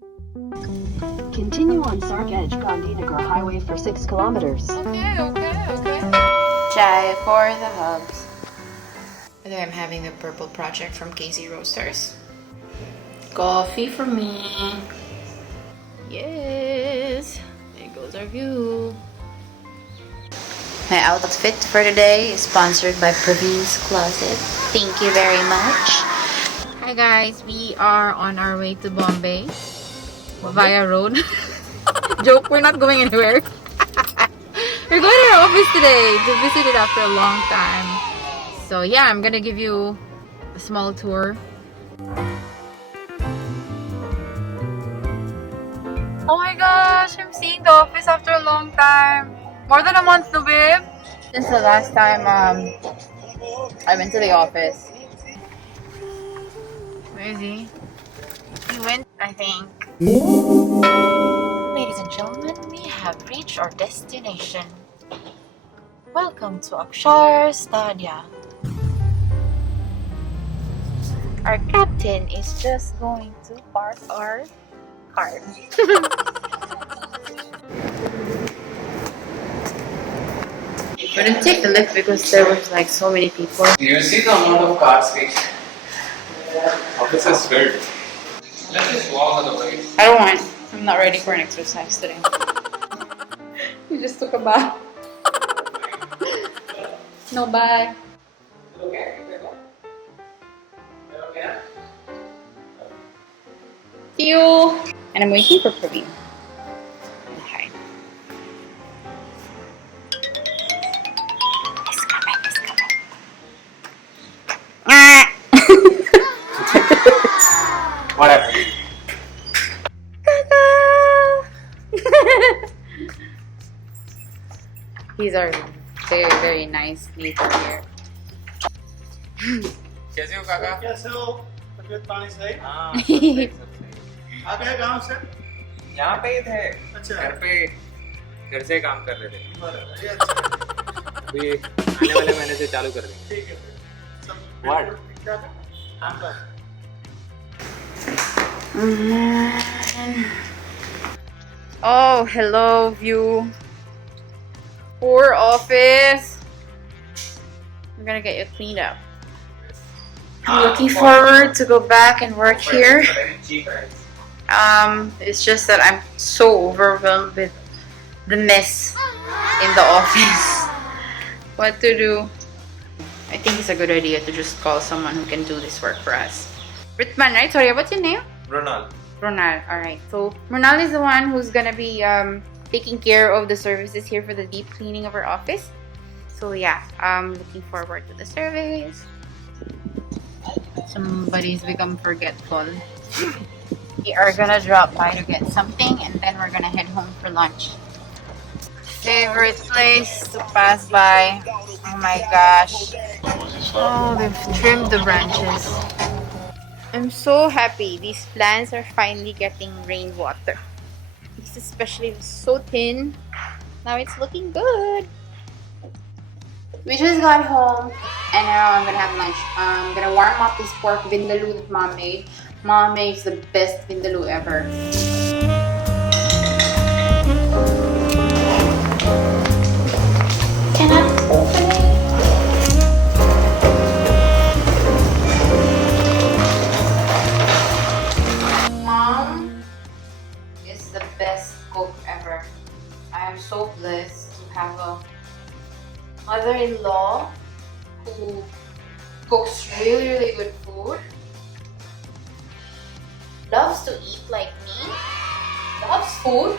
Continue on Sark Edge Gandhinagar Highway for 6 kilometers. Okay. Chai for the hubs. Today I'm having the purple project from Casey Roasters. Coffee for me. Yes. There goes our view. My outfit for today is sponsored by Praveen's Closet. Thank you very much. Hi guys, we are on our way to Bombay via road. Joke, we're not going anywhere. We're going to our office today to visit it after a long time. So yeah, I'm gonna give you a small tour. Oh my gosh, I'm seeing the office after a long time. More than a month, no babe? Since the last time I went to the office. Where is he? He went, I think. Ladies and gentlemen, we have reached our destination. Welcome to Akshar Stadia. Our captain is just going to park our car. Couldn't take the lift because there was like so many people. You see the amount of cars we office is filled. Let's just walk on the way. I don't want. I'm not ready for an exercise today. You just took a bath. No, bye. Okay. Okay. See you. And I'm waiting for Praveen. Hi. He's coming. What happened? He's our very, very nice neighbor here. कैसे हो काका? कैसे हो? तबीयत पानी सही? हाँ, आ गए गांव से? यहाँ पे ही थे। अच्छा। घर से काम कर रहे थे। बराबर, ये अच्छा। अभी आने वाले महीने से चालू कर देंगे। ठीक है। सब What? क्या था? हाँ बस। Oh, hello, view. Poor office. We're gonna get you cleaned up. I'm looking forward to go back and work here. It's just that I'm so overwhelmed with the mess in the office. What to do? I think it's a good idea to just call someone who can do this work for us. Ritman, right? Sorry, what's your name? Ronald. Ronald. Alright, so Ronald is the one who's gonna be taking care of the services here for the deep cleaning of our office. So yeah, I'm looking forward to the service. Somebody's become forgetful. We are gonna drop by to get something and then we're gonna head home for lunch. Favorite place to pass by. Oh my gosh. Oh, they've trimmed the branches. I'm so happy these plants are finally getting rainwater. This especially was so thin. Now it's looking good. We just got home and now I'm gonna have lunch. I'm gonna warm up this pork vindaloo that Mom made. Mom makes the best vindaloo ever. Can I open it? Mom is the best cook ever. I am so blessed to have a mother-in-law who cooks really, really good food. Loves to eat like me. Loves food.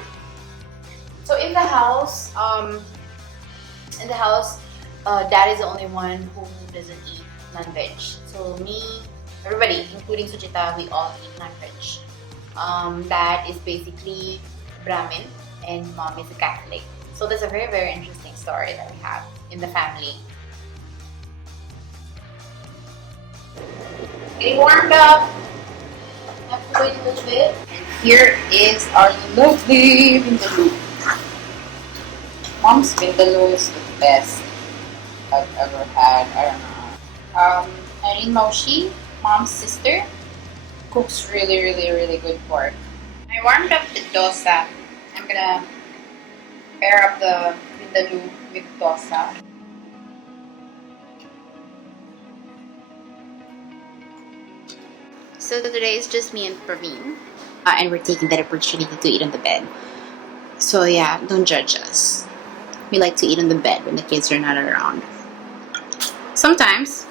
So in the house, Dad is the only one who doesn't eat non-veg. So me, everybody, including Suchita, we all eat non-veg. Dad is basically Brahmin and Mom is a Catholic. So that's a very, very interesting story that we have in the family. Getting warmed up. Have to wait a little bit. And here is our lovely vindaloo. Mom's vindaloo is the best I've ever had. I don't know. Irene Maushi, Mom's sister, cooks really, really, really good pork. I I warmed up the dosa. I'm gonna pair up the vindaloo with dosa. So today is just me and Praveen. And we're taking that opportunity to eat on the bed. So yeah, don't judge us. We like to eat on the bed when the kids are not around. Sometimes.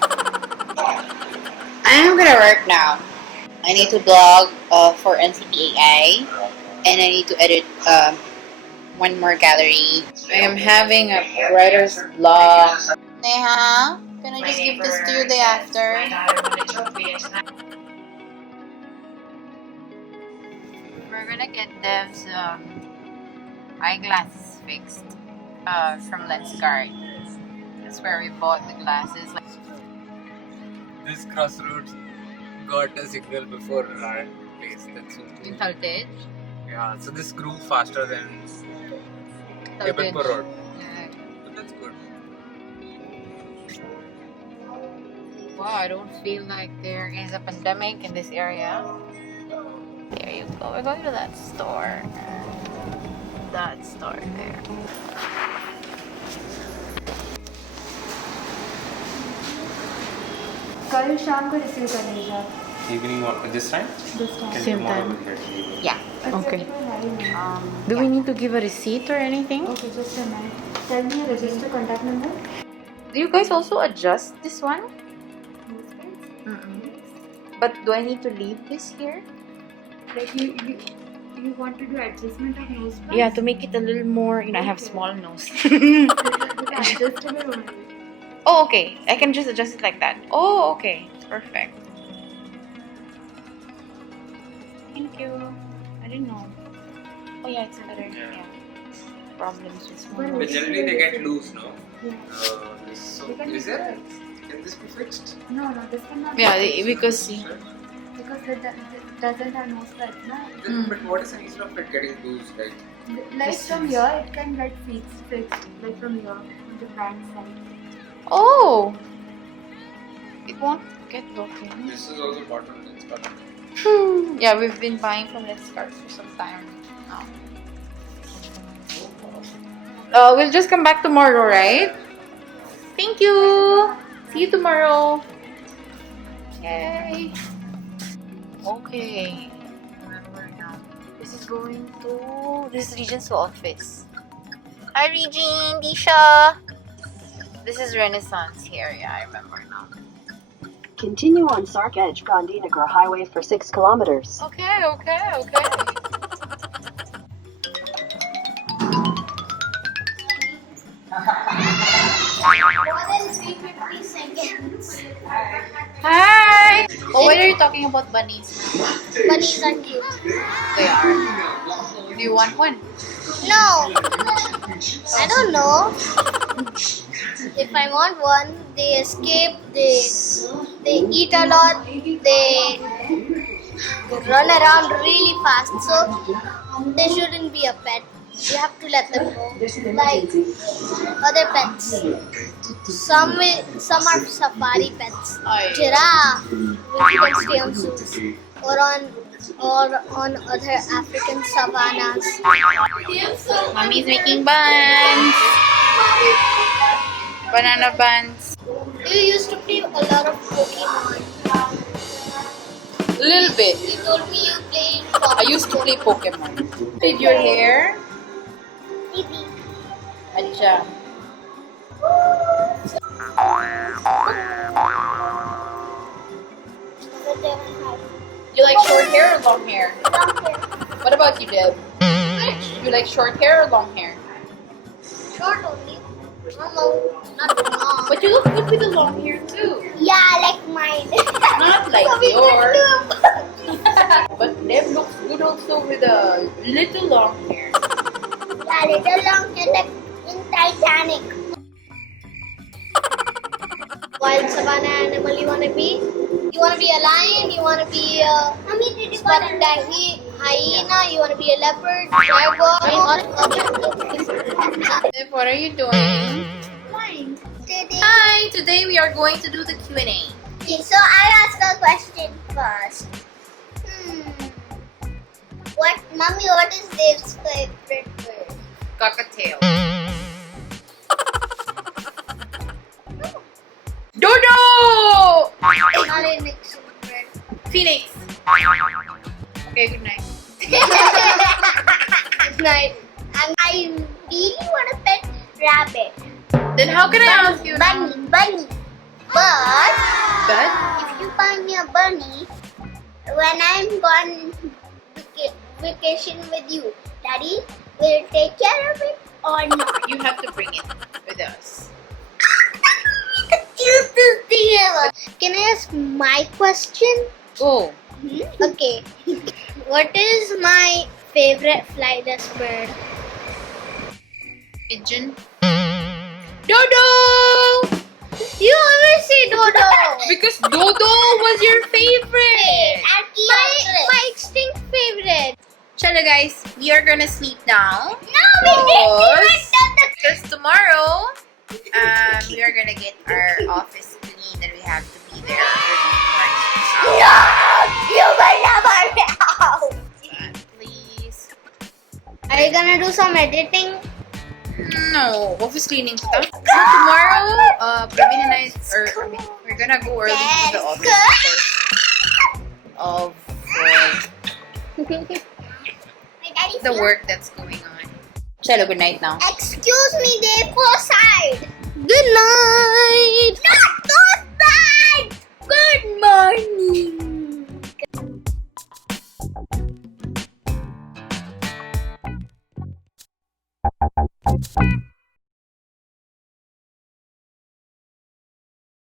I'm gonna work now. I need to blog for NCPAI. And I need to edit one more gallery. I am having a writer's blog. Neha, can I just give this to you the after? We're gonna get Dev's eyeglasses fixed from Lensguard. That's where we bought the glasses. This crossroads got a signal before our place. That's In Saltage? yeah, so this grew faster than Saltage. Ebekpur Road. Yeah. But that's good. Wow, I don't feel like there is a pandemic in this area. There you go. We're going to that store. That store there. कल शाम को receive कर लीजिए आप Evening this time? this time. Can Same tomorrow time. we'll get evening. Yeah. Okay. Do Yeah. we need to give a receipt or anything? Okay, just a minute. Tell me your register contact number. Do you guys also adjust this one? But do I need to leave this here? Like you want to do adjustment of nose pads? Yeah, to make it a little more, you know, I have small nose. Adjustable only. Oh, okay. I can just adjust it like that. Oh, okay. Perfect. Thank you. I didn't know. Oh, yeah, it's better. Yeah. Problems with small Well, But nose. generally they get loose, no? Yeah. So They can is be there? fixed. Can this be fixed? No, this cannot. Yeah, be because because it doesn't have nose pads, na? But what is the reason of it getting loose? Like from here, it can get fixed. Like from here, on the back side. oh, it won't get broken. This is also bottom. It's bottom. Yeah, we've been buying from Lensguard for some time now. We'll just come back tomorrow, right? Thank you. See you tomorrow. Yay. Okay. Remember now. This is going to this is Regent's office. Hi, Regine, Disha. This is Renaissance here. Yeah, I remember now. Continue on Sark Edge Gandhinagar Highway for 6 kilometers. Okay, okay, okay. Hi! Oh, why are you talking about bunnies? Bunnies are cute. They are. Do you want one? No, I don't know. If I want one, they escape. They eat a lot. They run around really fast. So they shouldn't be a pet. You have to let them go, like other pets. Some are safari pets. Giraffe, which can stay on zoos or on other African savannas. Mommy's making buns. Banana buns. You used to play a lot of Pokemon. A little bit. You told me you played. I used to play Pokemon. Did your hair? Maybe. Acha. You like short hair or long hair? What about you, Deb? You like short hair or long hair? Short only. No, not long. But you look good with the long hair too. Yeah, like mine. Not like So we yours. can But Deb looks good also with a little long hair. do. Yeah, little long hair like in Titanic. Wild savanna animal you wanna be? You wanna be a lion? You wanna be a spotted hyena? You wanna be a leopard? Jaguar? Deb, what are you doing? Fine. Hi, today we are going to do the Q&A. Okay, so I'll ask a question first. What, mommy? What is Dave's favorite bird? Cockatiel. Dodo! Not an extra bird. Phoenix. Okay, good night. Good night. And I really want a pet rabbit. Then how can I ask you now? Bunny. But But if you buy me a bunny, when I'm gone vacation with you, Daddy will take care of it or not. you have to bring it with us. The cutest thing ever. Can I ask my question? Oh, Okay. What is my favorite flightless bird? pigeon. Dodo! You always say Dodo. Because Dodo was your favorite. My extinct favorite. Chalo guys, we are gonna sleep now. No, we didn't even done the. Because tomorrow, we are gonna get our office clean and we have to be there early in the morning. No, you will never know. Please. Are you gonna do some editing? No, office cleaning kita. So tomorrow, Praveen and I, we're gonna go early to the office because of the work that's going on. Chalo, good night now. Excuse me, Dave, go side. Good night.